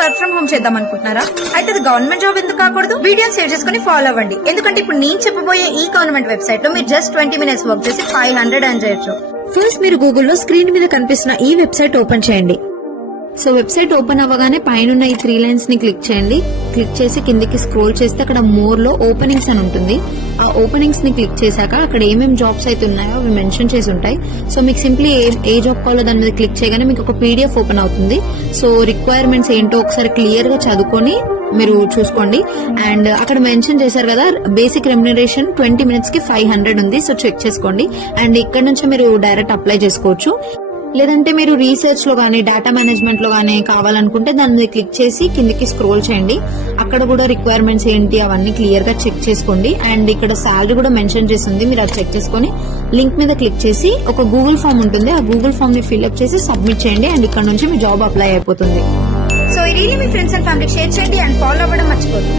Work from home చేద్దాం అనుకుంటున్నారా? అయితే అది గవర్నమెంట్ జాబ్ ఎందుకు కాకూడదు? వీడియోని సేవ్ చేసుకుని ఫాలో అవ్వండి. ఎందుకంటే ఇప్పుడు నేను చెప్పబోయే ఈ గవర్నమెంట్ వెబ్సైట్ లో మీరు జస్ట్ 20 minutes వర్క్ చేసి 500 earn చేయొచ్చు. ఫస్ట్ మీరు గూగుల్లో స్క్రీన్ మీద కనిపిస్తున్న ఈ వెబ్సైట్ ఓపెన్ చేయండి. సో వెబ్సైట్ ఓపెన్ అవ్వగానే పైన ఈ 3 లైన్స్ ని క్లిక్ చేయండి. క్లిక్ చేసి కిందికి స్క్రోల్ చేస్తే అక్కడ మోర్ లో ఓపెనింగ్స్ అని ఉంటుంది. ఆ ఓపెనింగ్స్ ని క్లిక్ చేశాక అక్కడ ఏమేమి జాబ్స్ అయితే ఉన్నాయో అవి మెన్షన్ చేసి ఉంటాయి. సో మీకు సింప్లీ ఏ జాబ్ కావాలో దాని మీద క్లిక్ చేయగానే మీకు ఒక PDF ఓపెన్ అవుతుంది. సో రిక్వైర్మెంట్స్ ఏంటో ఒకసారి క్లియర్ గా చదువుకొని మీరు చూసుకోండి. అండ్ అక్కడ మెన్షన్ చేశారు కదా, బేసిక్ రెమ్యునరేషన్ 20 minutes కి 500 ఉంది. సో చెక్ చేసుకోండి. అండ్ ఇక్కడ నుంచి మీరు డైరెక్ట్ అప్లై చేసుకోవచ్చు. లేదంటే మీరు రీసెర్చ్ లో గానీ డేటా మేనేజ్మెంట్ లో గానీ కావాలనుకుంటే దాని మీద క్లిక్ చేసి కిందికి స్క్రోల్ చేయండి. అక్కడ కూడా రిక్వైర్మెంట్స్ ఏంటి అవన్నీ క్లియర్ గా చెక్ చేసుకోండి. అండ్ ఇక్కడ శాలరీ కూడా మెన్షన్ చేసింది, మీరు అది చెక్ చేసుకుని లింక్ మీద క్లిక్ చేసి ఒక గూగుల్ ఫామ్ ఉంటుంది, ఆ గూగుల్ ఫామ్ ని ఫిల్అప్ చేసి సబ్మిట్ చేయండి. అండ్ ఇక్కడ నుంచి మీ జాబ్ అప్లై అయిపోతుంది. సో ఈ రీల్ మీ ఫ్రెండ్స్ అండ్ ఫ్యామిలీకి షేర్ చేయండి అండ్ ఫాలో అవ్వడం మర్చిపోతుంది.